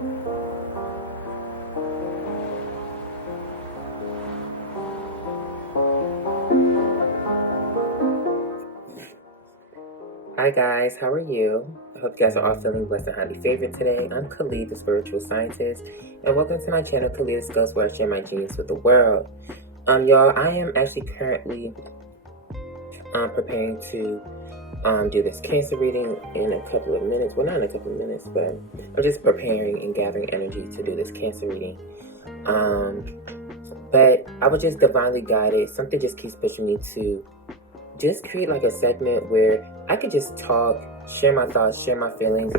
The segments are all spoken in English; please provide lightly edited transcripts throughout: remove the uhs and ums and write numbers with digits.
Hi guys, how are you? I hope you guys are all feeling blessed and highly favored today. I'm Khalid, the spiritual scientist, and welcome to my channel, Khalid Discuss, where I share my genius with the world. Y'all, I am actually currently preparing to do this cancer reading in a couple of minutes. Well, not in a couple of minutes, but I'm just preparing and gathering energy to do this cancer reading. But I was just divinely guided. Something just keeps pushing me to just create like a segment where I could just talk, share my thoughts, share my feelings.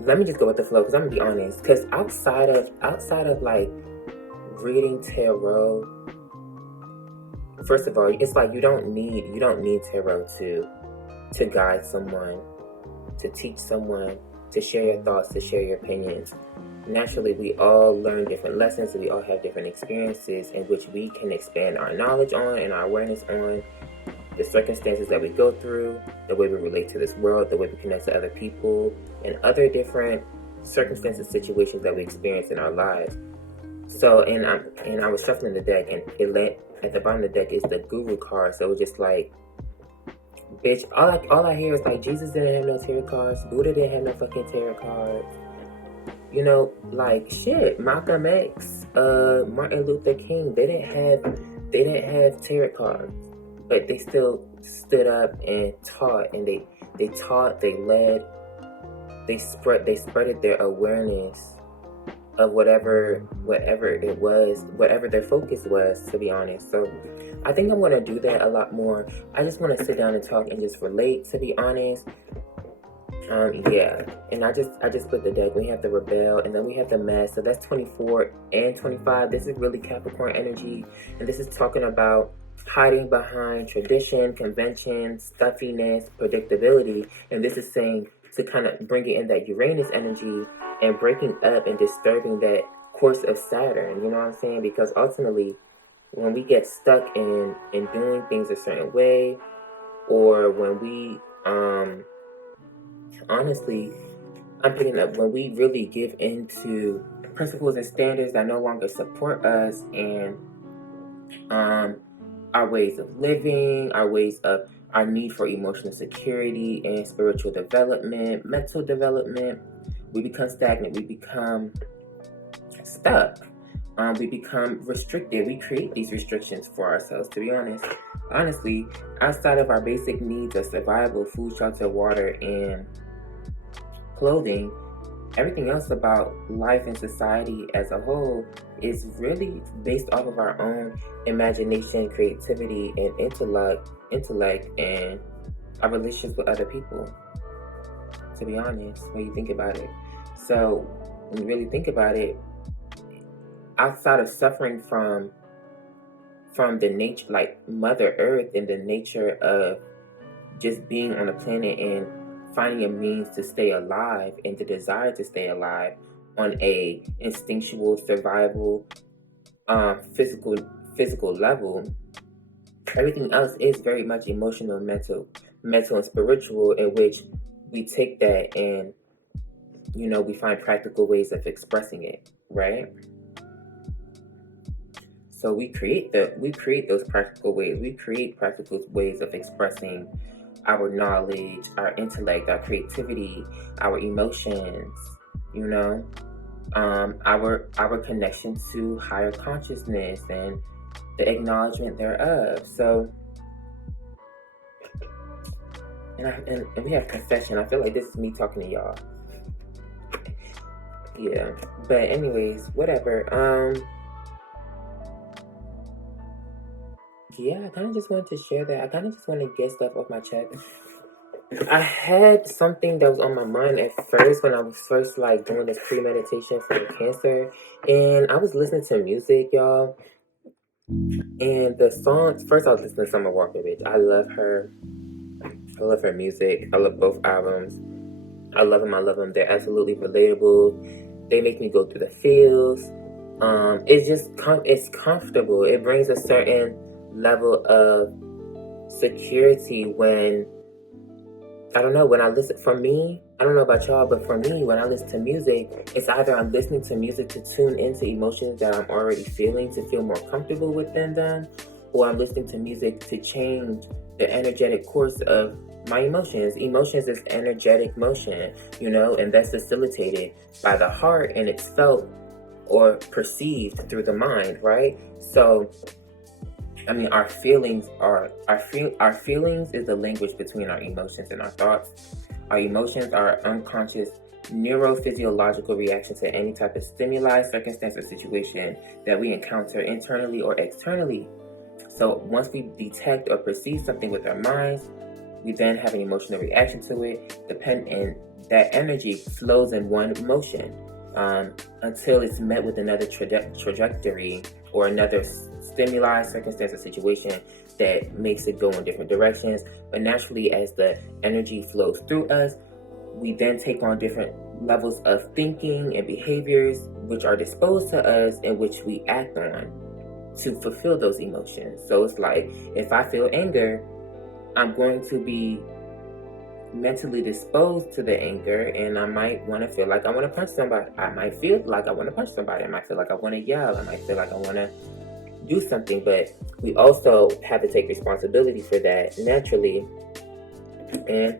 Let me just go with the flow, because I'm gonna be honest. Because outside of like reading tarot, first of all, it's like you don't need tarot to guide someone, to teach someone, to share your thoughts, to share your opinions. Naturally, we all learn different lessons, and we all have different experiences in which we can expand our knowledge on and our awareness on the circumstances that we go through, the way we relate to this world, the way we connect to other people, and other different circumstances, situations that we experience in our lives. So, and I was shuffling the deck, and at the bottom of the deck is the Guru card. So it was just like, bitch, all I hear is like, Jesus didn't have no tarot cards, Buddha didn't have no fucking tarot cards. You know, like shit, Malcolm X, Martin Luther King, they didn't have tarot cards, but they still stood up and taught, and they taught, they led, they spreaded their awareness of whatever it was, whatever their focus was, to be honest. So I think I'm gonna do that a lot more. I just want to sit down and talk and just relate, to be honest. Yeah, and I just put the deck. We have the Rebel, and then we have the Mask. So that's 24 and 25. This is really Capricorn energy, and this is talking about hiding behind tradition, convention, stuffiness, predictability. And this is saying to kind of bring it in that Uranus energy and breaking up and disturbing that course of Saturn. You know what I'm saying? Because ultimately, when we get stuck in doing things a certain way, or when we honestly, I'm picking up when we really give into principles and standards that no longer support us, and our ways of living, our need for emotional security and spiritual development, mental development, we become stagnant, we become stuck, we become restricted. We create these restrictions for ourselves, to be honest. Honestly, outside of our basic needs of survival, food, shelter, water, and clothing, everything else about life and society as a whole is really based off of our own imagination, creativity, and intellect, and our relationships with other people, to be honest, when you think about it. So when you really think about it, outside of suffering from the nature, like Mother Earth, and the nature of just being on the planet and finding a means to stay alive, and the desire to stay alive on a instinctual survival physical level, everything else is very much emotional, mental and spiritual, in which we take that and, you know, we find practical ways of expressing it, right? So we create those practical ways. We create practical ways of expressing our knowledge, our intellect, our creativity, our emotions, you know, our connection to higher consciousness and the acknowledgement thereof. So, and we have confession. I feel like this is me talking to y'all. Yeah, but anyways, whatever. Yeah, I kind of just wanted to share that. I kind of just want to get stuff off my chest. I had something that was on my mind at first when I was first like doing this pre-meditation for the cancer, and I was listening to music, y'all. And the songs, first I was listening to Summer Walker, bitch. I love her. I love her music. I love both albums. I love them. They're absolutely relatable. They make me go through the feels. It's comfortable. It brings a certain level of security when I don't know, when I listen, for me, I don't know about y'all, but for me, when I listen to music, it's either I'm listening to music to tune into emotions that I'm already feeling to feel more comfortable within them, or I'm listening to music to change the energetic course of my emotions. Emotions is energetic motion, and that's facilitated by the heart, and it's felt or perceived through the mind, right? So I mean, our feelings is the language between our emotions and our thoughts. Our emotions are unconscious neurophysiological reaction to any type of stimuli, circumstance, or situation that we encounter internally or externally. So once we detect or perceive something with our minds, we then have an emotional reaction to it, and that energy flows in one motion until it's met with another trajectory or another stimuli, circumstance, or situation that makes it go in different directions. But naturally, as the energy flows through us, we then take on different levels of thinking and behaviors which are disposed to us and which we act on to fulfill those emotions. So it's like, if I feel anger, I'm going to be mentally disposed to the anger, and I might want to feel like I want to punch somebody. I might feel like I want to punch somebody. I might feel like I want to yell. I might feel like I want to do something. But we also have to take responsibility for that naturally. And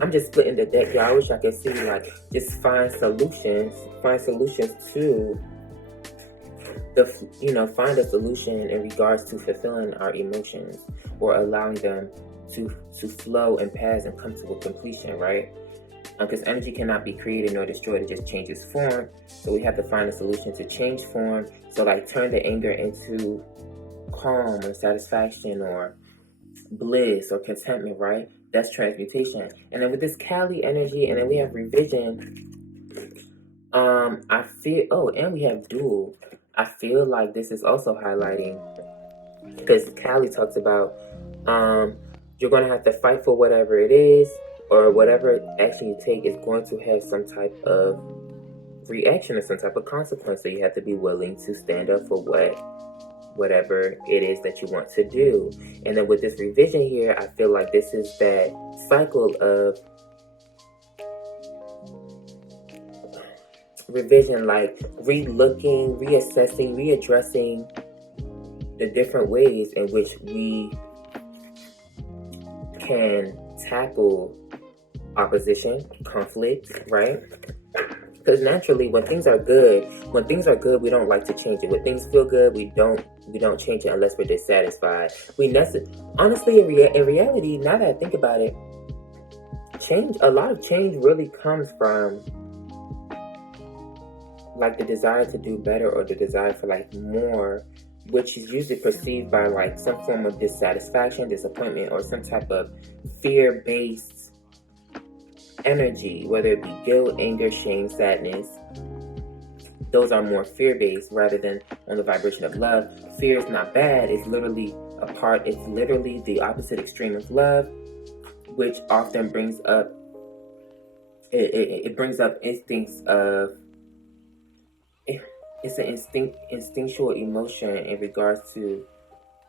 I'm just splitting the deck, y'all. I wish I could see, like, just find solutions to find a solution in regards to fulfilling our emotions or allowing them to flow and pass and come to a completion, right? Because energy cannot be created nor destroyed, it just changes form. So we have to find a solution to change form. So like turn the anger into calm or satisfaction or bliss or contentment, right? That's transmutation. And then with this Kali energy, and then we have revision. I feel, and we have dual. I feel like this is also highlighting, because Kali talks about you're going to have to fight for whatever it is, or whatever action you take is going to have some type of reaction or some type of consequence. So you have to be willing to stand up for whatever it is that you want to do. And then with this revision here, I feel like this is that cycle of revision, like re-looking, reassessing, readdressing the different ways in which we can tackle opposition, conflict, right? Because naturally, when things are good, we don't like to change it. When things feel good, we don't change it unless we're dissatisfied. Honestly, in reality, now that I think about it, a lot of change really comes from like the desire to do better or the desire for like more, which is usually perceived by like some form of dissatisfaction, disappointment, or some type of fear-based energy, whether it be guilt, anger, shame, sadness. Those are more fear-based rather than on the vibration of love. Fear is not bad. It's literally the opposite extreme of love, which often brings up it brings up instincts of it's an instinctual emotion in regards to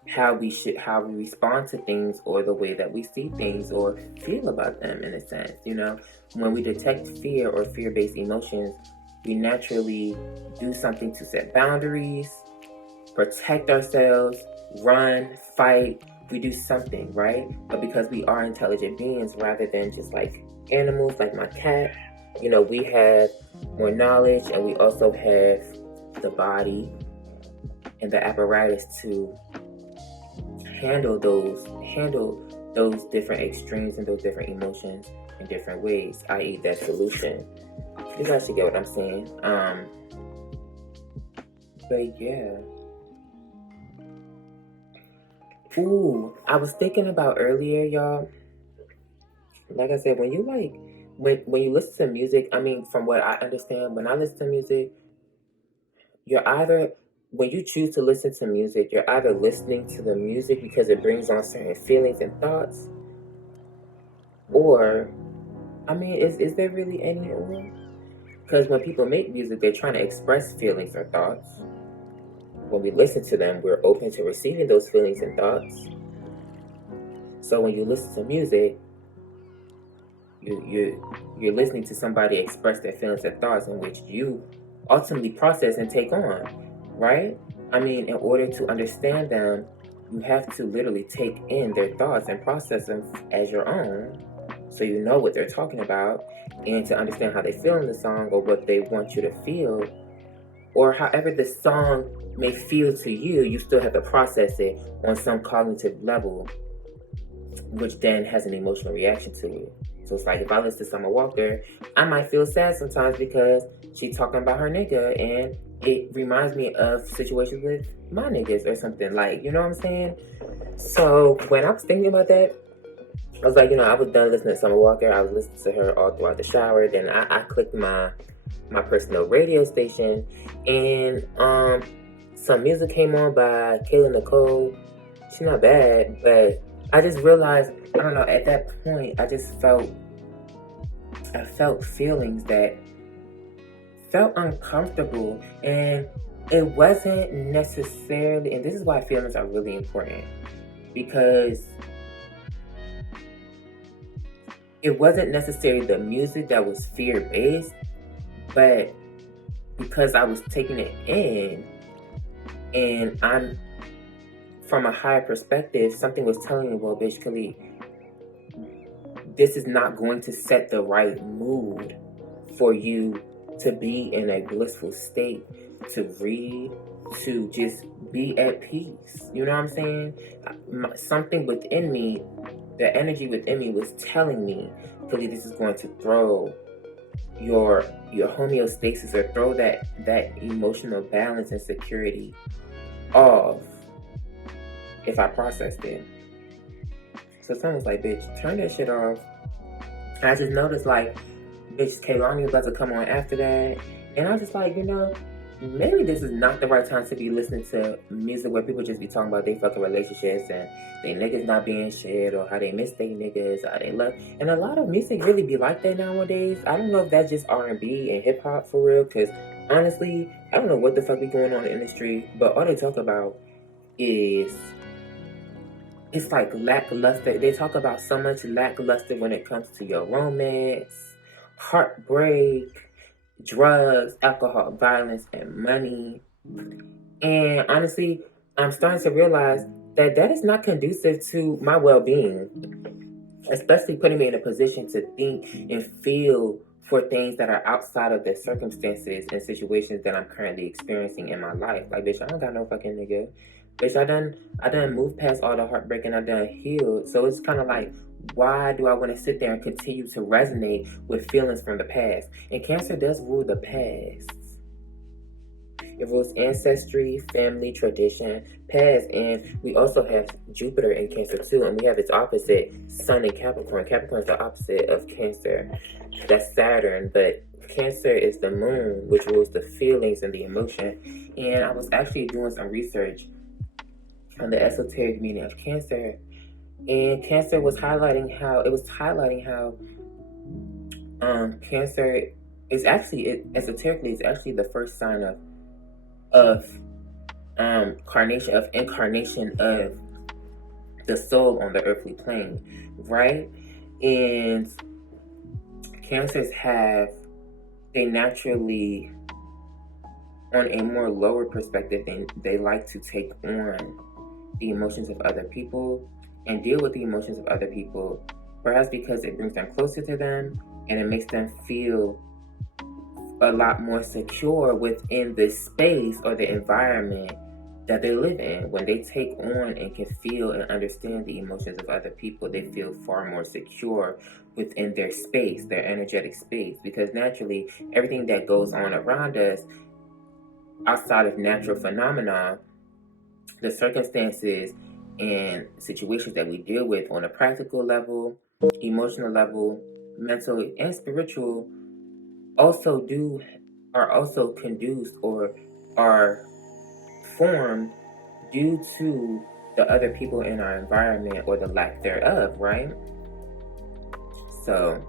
how we respond to things, or the way that we see things or feel about them, in a sense. When we detect fear or fear-based emotions, we naturally do something to set boundaries, protect ourselves, run, fight. We do something, right? But because we are intelligent beings rather than just like animals, like my cat, we have more knowledge, and we also have the body and the apparatus to handle those different extremes and those different emotions in different ways, i.e. that solution. You guys should get what I'm saying. But yeah. Ooh, I was thinking about earlier, y'all. Like I said, when you listen to music, I mean, from what I understand, when I listen to music, when you choose to listen to music, you're either listening to the music because it brings on certain feelings and thoughts, or, I mean, is there really any or? Because when people make music, they're trying to express feelings or thoughts. When we listen to them, we're open to receiving those feelings and thoughts. So when you listen to music, You're listening to somebody express their feelings and thoughts, in which you ultimately process and take on, right? I mean, in order to understand them, you have to literally take in their thoughts and process them as your own, so you know what they're talking about, and to understand how they feel in the song, or what they want you to feel, or however the song may feel to you. You still have to process it on some cognitive level, which then has an emotional reaction to it. So it's like, if I listen to Summer Walker, I might feel sad sometimes because she's talking about her nigga, and it reminds me of situations with my niggas or something, like, you know what I'm saying? So when I was thinking about that, I was like, I was done listening to Summer Walker. I was listening to her all throughout the shower. Then I clicked my personal radio station, and some music came on by Kayla Nicole. She's not bad, but I just realized, I don't know, at that point, I felt feelings that felt uncomfortable, and it wasn't necessarily, and this is why feelings are really important, because it wasn't necessarily the music that was fear-based, but because I was taking it in, and I'm from a higher perspective, something was telling me, well, bitch, Khalid, this is not going to set the right mood for you to be in a blissful state, to read, to just be at peace. You know what I'm saying? Something within me, the energy within me was telling me, Khalid, this is going to throw your homeostasis, or throw that emotional balance and security off if I processed it. So someone's like, bitch, turn that shit off. And I just noticed, like, bitch, Kaylani was about to come on after that. And I was just like, maybe this is not the right time to be listening to music where people just be talking about their fucking relationships and they niggas not being shit, or how they miss their niggas, how they love. And a lot of music really be like that nowadays. I don't know if that's just R&B and hip hop for real, because honestly, I don't know what the fuck be going on in the industry, but all they talk about is, it's like lackluster. They talk about so much lackluster when it comes to your romance, heartbreak, drugs, alcohol, violence, and money. And honestly, I'm starting to realize that is not conducive to my well-being, especially putting me in a position to think and feel for things that are outside of the circumstances and situations that I'm currently experiencing in my life. Like, bitch, I don't got no fucking nigga. Bitch, I done moved past all the heartbreak, and I done healed. So it's kind of like, why do I want to sit there and continue to resonate with feelings from the past? And Cancer does rule the past. It rules ancestry, family, tradition, past, and we also have Jupiter in Cancer too, and we have its opposite, Sun in Capricorn. Capricorn is the opposite of Cancer. That's Saturn, but Cancer is the moon, which rules the feelings and the emotion. And I was actually doing some research on the esoteric meaning of Cancer, and Cancer was highlighting how Cancer is actually, esoterically, is actually the first sign of incarnation of the soul on the earthly plane, right? And Cancers they naturally, on a more lower perspective, they like to take on the emotions of other people and deal with the emotions of other people, perhaps because it brings them closer to them and it makes them feel a lot more secure within the space or the environment that they live in. When they take on and can feel and understand the emotions of other people, they feel far more secure within their space, their energetic space, because naturally everything that goes on around us outside of natural phenomena, the circumstances and situations that we deal with on a practical level, emotional level, mental and spiritual, are also conduced or are formed due to the other people in our environment or the lack thereof, right? So,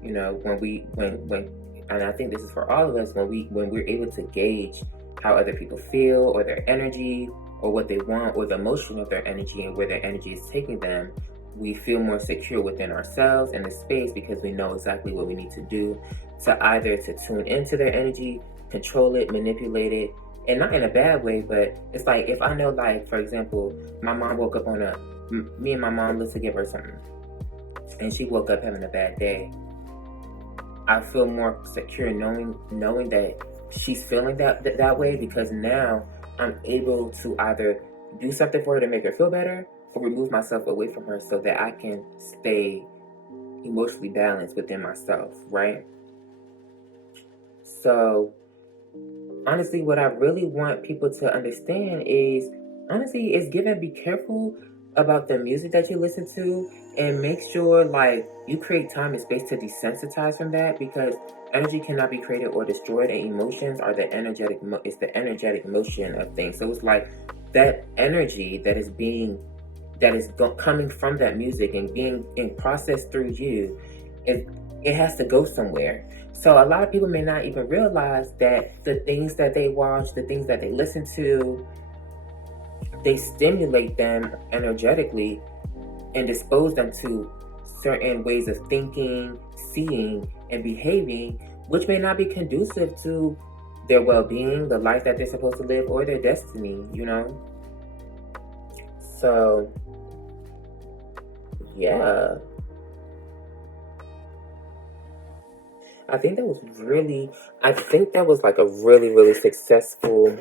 when and I think this is for all of us, when we're able to gauge how other people feel, or their energy, or what they want, or the emotion of their energy and where their energy is taking them, we feel more secure within ourselves and the space because we know exactly what we need to do to either to tune into their energy, control it, manipulate it, and not in a bad way, but it's like if I know, like, for example, my mom woke up me and my mom lived together or something, and she woke up having a bad day. I feel more secure knowing that she's feeling that way, because now I'm able to either do something for her to make her feel better or remove myself away from her so that I can stay emotionally balanced within myself, right? So honestly, what I really want people to understand is, honestly, is be careful about the music that you listen to, and make sure, like, you create time and space to desensitize from that, because energy cannot be created or destroyed, and emotions are the it's the energetic motion of things. So it's like that energy that is coming from that music and being processed through you, it has to go somewhere. So a lot of people may not even realize that the things that they watch, the things that they listen to, they stimulate them energetically and dispose them to certain ways of thinking, seeing, and behaving, which may not be conducive to their well-being, the life that they're supposed to live, or their destiny, you know? So, yeah. I think that was like a really, really successful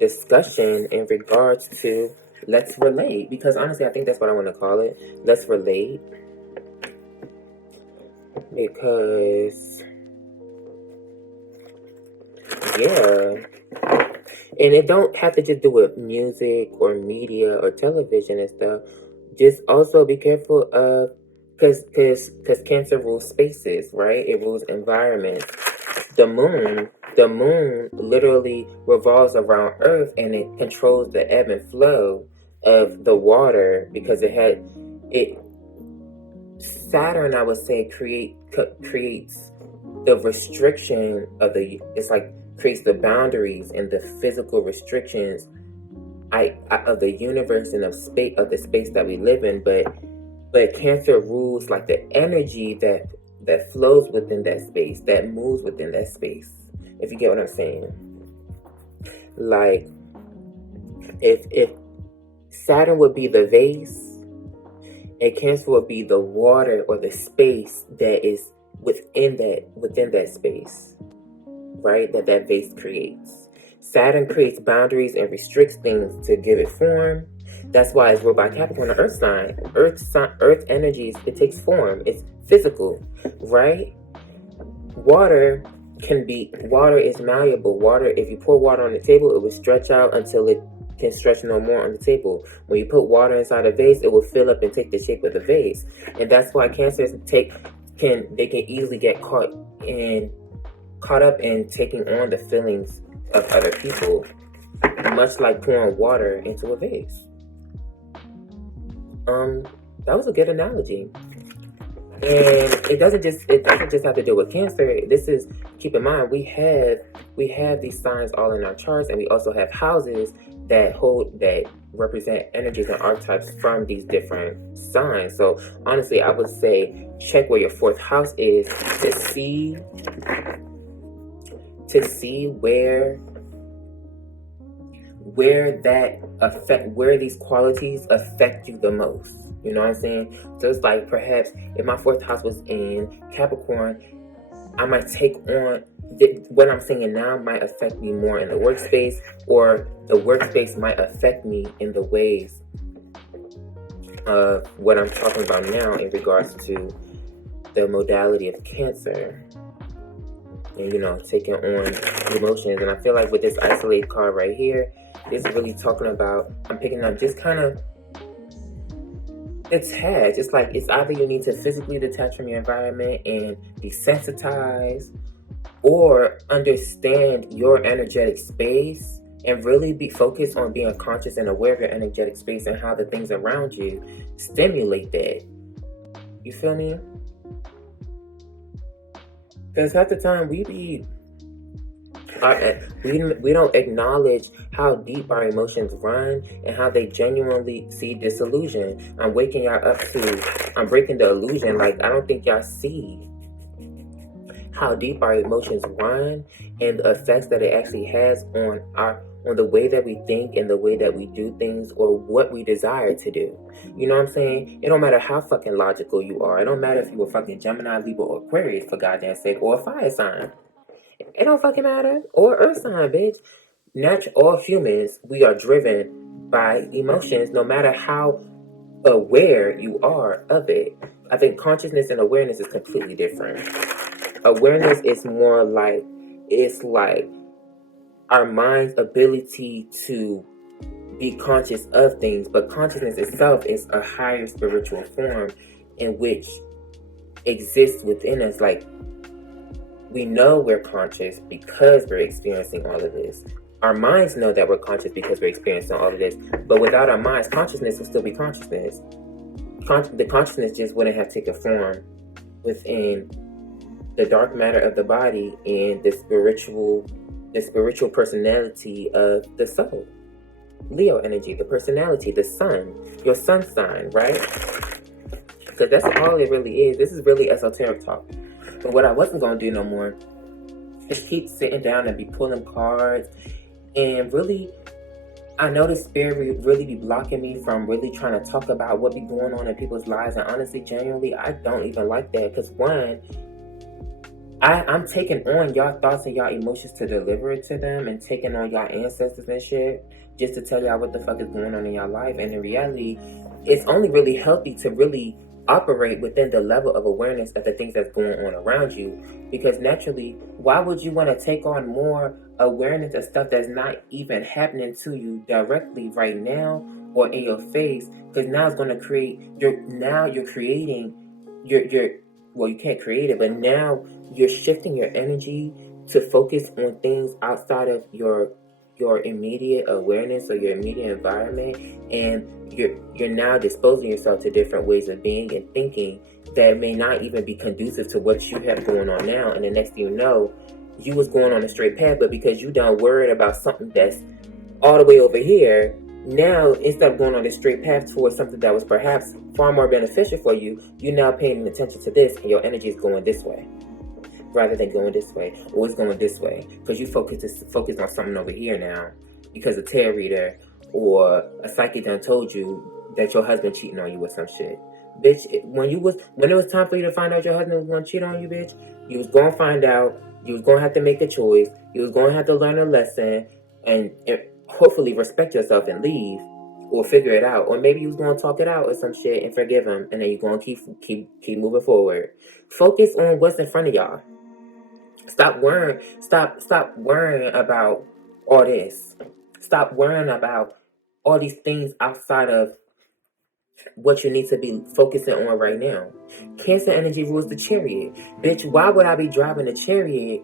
discussion in regards to let's relate, because honestly I think that's what I want to call it. Let's relate, because yeah, and it don't have to just do with music or media or television and stuff. Just also be careful of, because Cancer rules spaces, right? It rules environments. The moon literally revolves around Earth, and it controls the ebb and flow of the water, because it Saturn, I would say, creates the restriction of creates the boundaries and the physical restrictions of the universe and of the space that we live in, but Cancer rules like the energy that flows within that space, that moves within that space. If you get what I'm saying. Like, if Saturn would be the vase, and Cancer would be the water or the space that is within that space, right? That vase creates. Saturn creates boundaries and restricts things to give it form. That's why it's ruled by Capricorn, the Earth sign. Earth energies, it takes form. It's physical, right? Water is malleable. Water, if you pour water on the table, it will stretch out until it can stretch no more on the table. When you put water inside a vase, it will fill up and take the shape of the vase. And that's why Cancers can easily get caught up in taking on the feelings of other people, much like pouring water into a vase. That was a good analogy. And it doesn't just have to do with Cancer. Keep in mind, we have these signs all in our charts, and we also have houses that represent energies and archetypes from these different signs. So honestly, I would say check where your fourth house is to see where these qualities affect you the most. You know what I'm saying? So it's like, perhaps if my fourth house was in Capricorn, I might take on what I'm saying now might affect me more in the workspace, or the workspace might affect me in the ways of what I'm talking about now in regards to the modality of Cancer. And, taking on emotions. And I feel like with this isolated card right here, it's really talking about, I'm picking up just kind of detach. It's like, it's either you need to physically detach from your environment and desensitize, or understand your energetic space and really be focused on being conscious and aware of your energetic space and how the things around you stimulate that. You feel me? Because half the time we be We don't acknowledge how deep our emotions run and how they genuinely see disillusion. I'm waking y'all up to, I'm breaking the illusion. Like, I don't think y'all see how deep our emotions run and the effects that it actually has on the way that we think and the way that we do things or what we desire to do. You know what I'm saying? It don't matter how fucking logical you are. It don't matter if you a fucking Gemini, Libra, or Aquarius, for goddamn sake, or a fire sign. It don't fucking matter. Or earth sign, bitch. All humans, we are driven by emotions no matter how aware you are of it. I think consciousness and awareness is completely different. Awareness is more like, it's like our mind's ability to be conscious of things, but consciousness itself is a higher spiritual form in which exists within us. Like, we know we're conscious because we're experiencing all of this. Our minds know that we're conscious because we're experiencing all of this, but without our minds, consciousness would still be consciousness. The consciousness just wouldn't have taken form within the dark matter of the body and the spiritual personality of the soul. Leo energy, the personality, the sun, your sun sign, right? Because that's all it really is. This is really esoteric talk. But what I wasn't going to do no more is keep sitting down and be pulling cards. And really, I know the spirit really be blocking me from really trying to talk about what be going on in people's lives. And honestly, genuinely, I don't even like that. Because one, I'm taking on y'all thoughts and y'all emotions to deliver it to them, and taking on y'all ancestors and shit just to tell y'all what the fuck is going on in y'all life. And in reality, it's only really healthy to really operate within the level of awareness of the things that's going on around you. Because naturally, why would you want to take on more awareness of stuff that's not even happening to you directly right now or in your face? Because now it's going to create, you're creating well, you can't create it, but now you're shifting your energy to focus on things outside of your immediate awareness or your immediate environment, and you're now disposing yourself to different ways of being and thinking that may not even be conducive to what you have going on now. And the next thing you know, you was going on a straight path, but because you done worried about something that's all the way over here, now instead of going on a straight path towards something that was perhaps far more beneficial for you, you're now paying attention to this, and your energy is going this way rather than going this way, or it's going this way, because you focus on something over here now, because a tarot reader or a psychic done told you that your husband cheating on you with some shit. Bitch, when it was time for you to find out your husband was going to cheat on you, bitch, you was going to find out, you was going to have to make a choice, you was going to have to learn a lesson, and hopefully respect yourself and leave, or figure it out, or maybe you was going to talk it out or some shit and forgive him, and then you're going to keep moving forward. Focus on what's in front of y'all. Stop worrying about all this. Stop worrying about all these things outside of what you need to be focusing on right now. Cancer energy rules the Chariot. Bitch, why would I be driving a Chariot?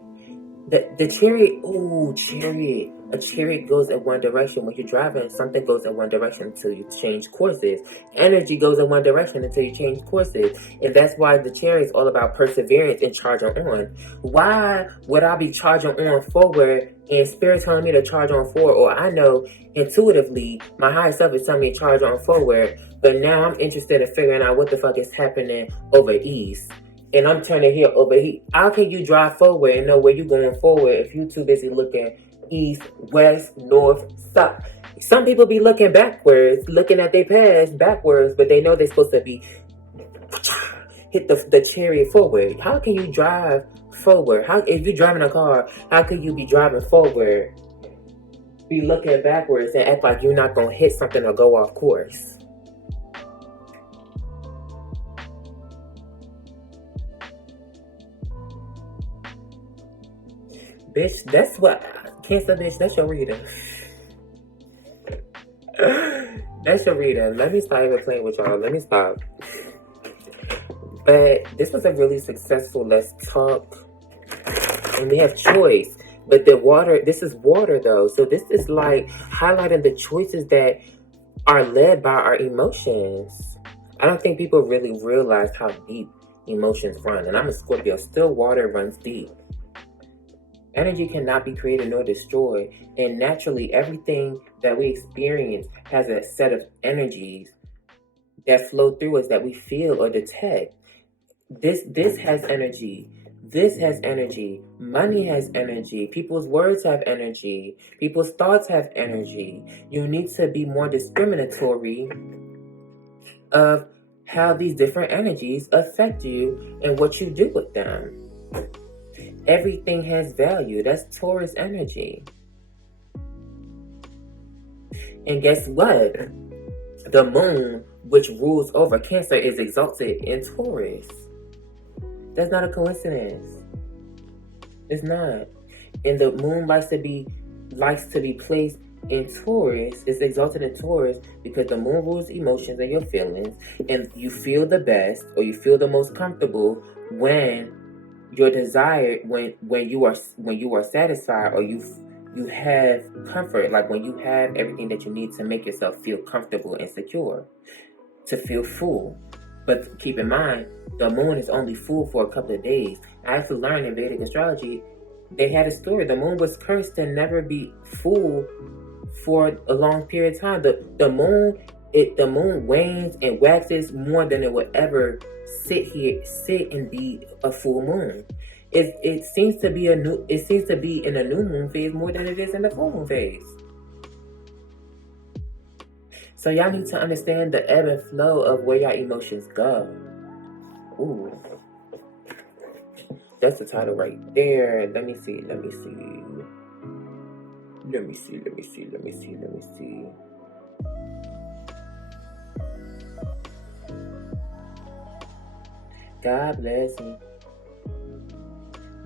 The Chariot. A Chariot goes in one direction. When you're driving, something goes in one direction until you change courses. Energy goes in one direction until you change courses. And that's why the Chariot is all about perseverance and charging on. Why would I be charging on forward and Spirit telling me to charge on forward? Or I know intuitively my higher self is telling me to charge on forward, but now I'm interested in figuring out what the fuck is happening over east. And I'm turning here over here. How can you drive forward and know where you're going forward if you're too busy looking east, west, north, south? Some people be looking backwards, looking at their past backwards, but they know they're supposed to be hit the Chariot forward. How can you drive forward? If you're driving a car, how can you be driving forward, be looking backwards, and act like you're not going to hit something or go off course? Bitch, that's what Cancer, bitch, that's your reader. That's your reader. Let me stop even playing with y'all. Let me stop. But this was a really successful Let's Talk. And we have choice. But this is water though. So this is like highlighting the choices that are led by our emotions. I don't think people really realize how deep emotions run. And I'm a Scorpio. Still water runs deep. Energy cannot be created nor destroyed. And naturally, everything that we experience has a set of energies that flow through us that we feel or detect. This has energy. This has energy. Money has energy. People's words have energy. People's thoughts have energy. You need to be more discriminatory of how these different energies affect you and what you do with them. Everything has value. That's Taurus energy. And guess what? The moon, which rules over Cancer, is exalted in Taurus. That's not a coincidence. It's not. And the moon likes to be placed in Taurus. It's exalted in Taurus because the moon rules emotions and your feelings, and you feel the best or you feel the most comfortable when your desire, when you are satisfied, or you have comfort, like when you have everything that you need to make yourself feel comfortable and secure, to feel full. But keep in mind, the moon is only full for a couple of days. I actually learned in Vedic astrology, they had a story. The moon was cursed to never be full for a long period of time. The moon wanes and waxes more than it would ever sit and be a full moon. It seems to be in a new moon phase more than it is in the full moon phase. So y'all need to understand the ebb and flow of where y'all emotions go. Ooh. That's the title right there. Let me see. God bless me.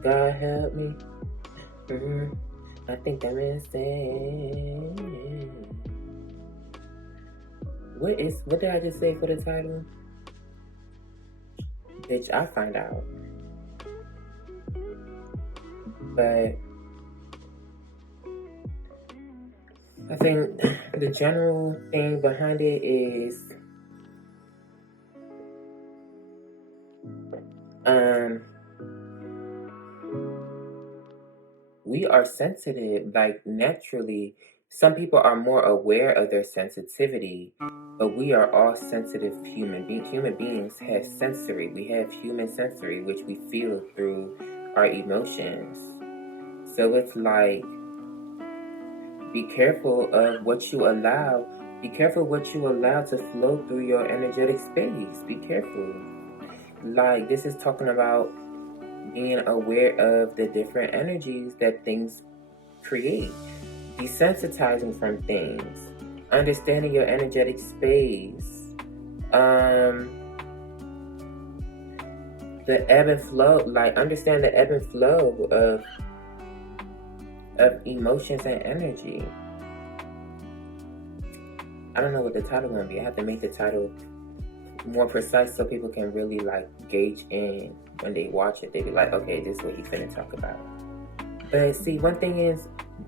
God help me. I think I'm insane. What did I just say for the title? Bitch, I'll find out. But I think the general thing behind it is we are sensitive, like naturally. Some people are more aware of their sensitivity, but we are all sensitive human beings. Human beings have sensory. We have human sensory, which we feel through our emotions. So it's like, be careful of what you allow. Be careful what you allow to flow through your energetic space. Be careful. Like, this is talking about being aware of the different energies that things create. Desensitizing from things. Understanding your energetic space. The ebb and flow. Like, understand the ebb and flow of emotions and energy. I don't know what the title is going to be. I have to make the title more precise so people can really like gauge in when they watch it. They be like, okay, this is what he finna talk about. But see, one thing is,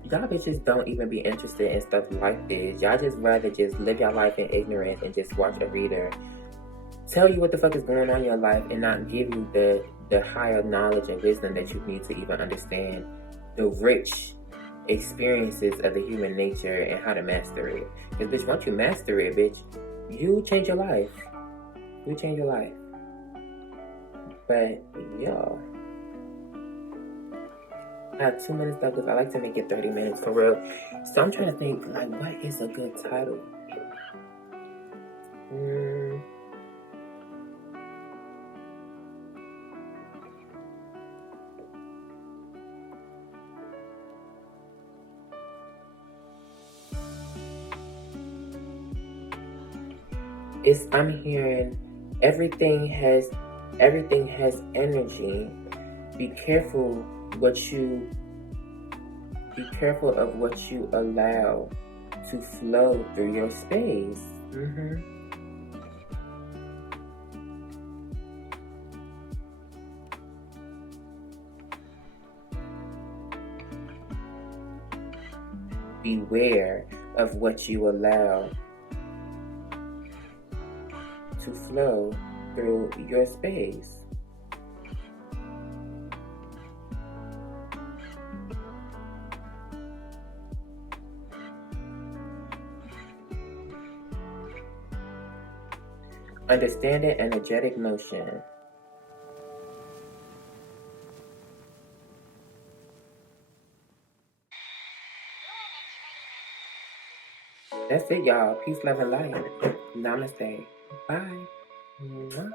y'all bitches don't even be interested in stuff like this. Y'all just rather just live your life in ignorance and just watch a reader tell you what the fuck is going on in your life and not give you the higher knowledge and wisdom that you need to even understand the rich experiences of the human nature and how to master it. Because bitch, once you master it, bitch, you change your life. You change your life. But y'all, I have 2 minutes left because I like to make it 30 minutes for real. So I'm trying to think, like, what is a good title? I'm hearing everything has energy. Be careful of what you allow to flow through your space. Beware of what you allow to flow through your space. Understanding energetic motion. That's it, y'all. Peace, love, and light. Namaste. Bye. Mwah.